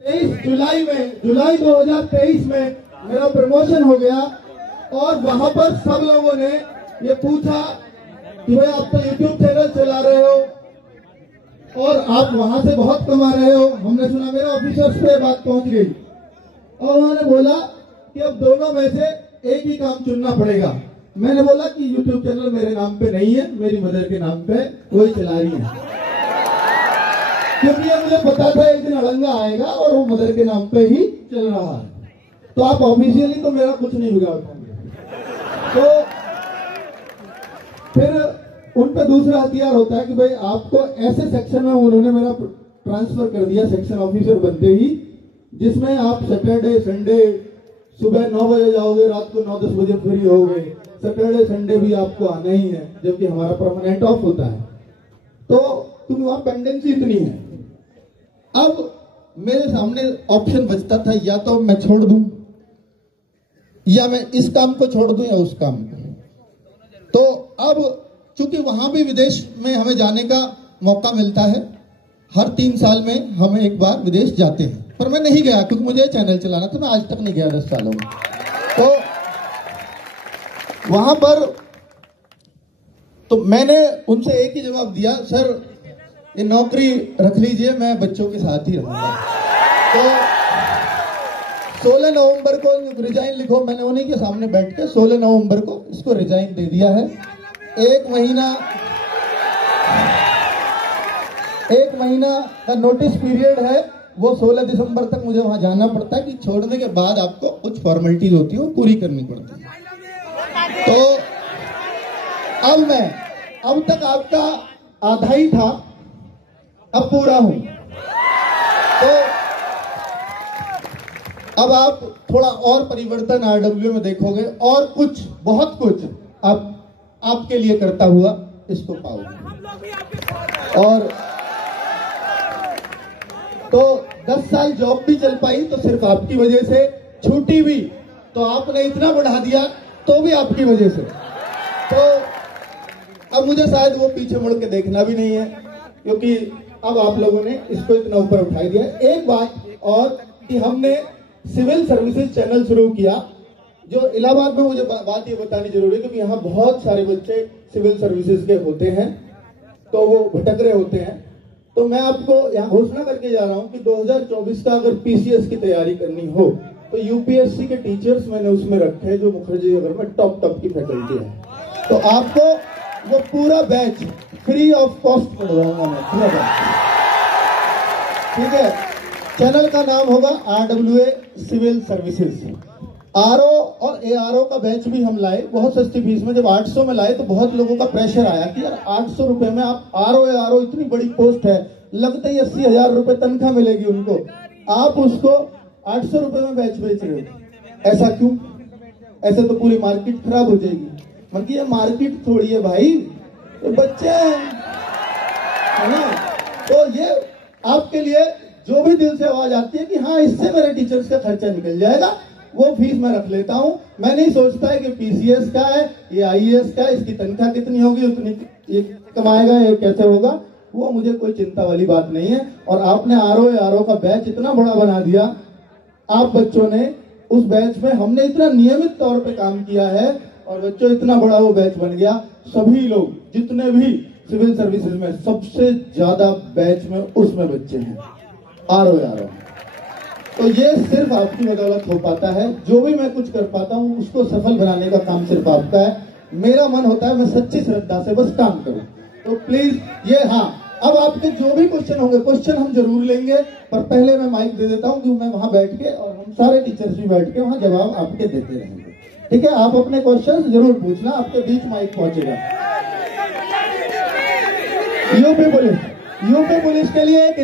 जुलाई 2023 में मेरा प्रमोशन हो गया और वहां पर सब लोगों ने ये पूछा कि भाई आप तो यूट्यूब चैनल चला रहे हो और आप वहां से बहुत कमा रहे हो। हमने सुना, मेरे ऑफिसर्स पे बात पहुंच गई और उन्होंने बोला कि अब दोनों में से एक ही काम चुनना पड़ेगा। मैंने बोला कि यूट्यूब चैनल मेरे नाम पे नहीं है, मेरी मदर के नाम पे वही चला रही है, क्योंकि मुझे पता था एक दिन अड़ंगा आएगा और वो मदर के नाम पे ही चल रहा है। तो आप ऑफिशियली तो मेरा कुछ नहीं बिगाड़ पाएंगे। तो फिर उन पे दूसरा हथियार होता है कि भाई आपको ऐसे सेक्शन में उन्होंने मेरा ट्रांसफर कर दिया सेक्शन ऑफिसर बनते ही, जिसमें आप सैटरडे संडे सुबह 9 बजे जाओगे, रात को 9-10 बजे फ्री होगे। सैटरडे संडे भी आपको आना ही है, जबकि हमारा परमानेंट ऑफ होता है। तो क्योंकि वहां पेंडेंसी इतनी है, अब मेरे सामने ऑप्शन बचता था, या तो मैं छोड़ दूं, या मैं इस काम को छोड़ दूं, या उस काम को। तो अब चूंकि वहां भी विदेश में हमें जाने का मौका मिलता है, हर 3 साल में हम एक बार विदेश जाते हैं, पर मैं नहीं गया क्योंकि मुझे चैनल चलाना था। मैं आज तक नहीं गया 10 सालों में। तो वहां पर तो मैंने उनसे एक ही जवाब दिया, सर ये नौकरी रख लीजिए, मैं बच्चों के साथ ही रहूंगा। तो 16 नवंबर को रिजाइन लिखो, मैंने उन्हीं के सामने बैठ के 16 नवंबर को इसको रिजाइन दे दिया है। एक महीना का नोटिस पीरियड है, वो 16 दिसंबर तक मुझे वहां जाना पड़ता है कि छोड़ने के बाद आपको कुछ फॉर्मेलिटीज होती है वो पूरी करनी पड़ती है। तो अब तक आपका आधा ही था, अब पूरा हूं। तो अब आप थोड़ा और परिवर्तन आरडब्ल्यू में देखोगे और कुछ, बहुत कुछ आपके लिए करता हुआ इसको पाओगे। और तो 10 साल जॉब भी चल पाई तो सिर्फ आपकी वजह से, छूटी भी तो आपने इतना बढ़ा दिया तो भी आपकी वजह से। तो अब मुझे शायद वो पीछे मुड़ के देखना भी नहीं है, क्योंकि अब आप लोगों ने इसको इतना ऊपर उठा दिया। एक बात और कि हमने सिविल सर्विसेज चैनल शुरू किया, जो इलाहाबाद में, मुझे बात ये बतानी जरूरी है क्योंकि यहाँ बहुत सारे बच्चे सिविल सर्विसेज के होते हैं, तो वो भटक रहे होते हैं। तो मैं आपको यहाँ घोषणा करके जा रहा हूँ कि 2024 का अगर पीसीएस की तैयारी करनी हो तो यूपीएससी के टीचर्स मैंने उसमें रखे हैं, जो मुखर्जी नगर में टॉप की फैकल्टी है। तो आपको वो पूरा बैच फ्री ऑफ कॉस्ट पढ़वाऊंगा मैं, पूरा बैच। ठीक है, चैनल का नाम होगा RWA सिविल सर्विसेज। आरओ और एआरओ का बैच भी हम लाए बहुत सस्ती फीस में। जब 800 में लाए तो बहुत लोगों का प्रेशर आया कि यार 800 रुपए में आप आरओ एआरओ, इतनी बड़ी पोस्ट है, लगते ही 80,000 रुपए तनख्वाह मिलेगी उनको, आप उसको 800 रुपए में बैच बेच रहे हो। ऐसा क्यों? ऐसे तो पूरी मार्केट खराब हो जाएगी। मतलब ये मार्केट थोड़ी है भाई, ये बच्चे हैं, है ना। तो ये आपके लिए जो भी दिल से आवाज आती है कि हाँ इससे मेरे टीचर्स का खर्चा निकल जाएगा, वो फीस मैं रख लेता हूं। मैं नहीं सोचता है कि पीसीएस का है, ये आईएएस का है, इसकी तनख्वाह कितनी होगी, उतनी ये कमाएगा, ये कैसे होगा, वो मुझे कोई चिंता वाली बात नहीं है। और आपने आरओ का बैच इतना बड़ा बना दिया, आप बच्चों ने उस बैच में, हमने इतना नियमित तौर पे काम किया है और बच्चों इतना बड़ा वो बैच बन गया। सभी लोग जितने भी सिविल सर्विसेज में सबसे ज्यादा बैच में उसमें बच्चे हैं आरओ। तो ये सिर्फ आपकी बदौलत हो पाता है। जो भी मैं कुछ कर पाता हूँ उसको सफल बनाने का काम सिर्फ आपका है। मेरा मन होता है मैं सच्ची श्रद्धा से बस काम करूं। तो प्लीज ये, हाँ, अब आपके जो भी क्वेश्चन होंगे, क्वेश्चन हम जरूर लेंगे, पर पहले मैं माइक दे देता हूँ कि मैं वहां बैठ के, और हम सारे टीचर्स भी बैठ के वहां जवाब आपके देते रहेंगे। ठीक है, आप अपने क्वेश्चन जरूर पूछना, आपके बीच माइक पहुंचेगा। यूपी पुलिस के लिए एक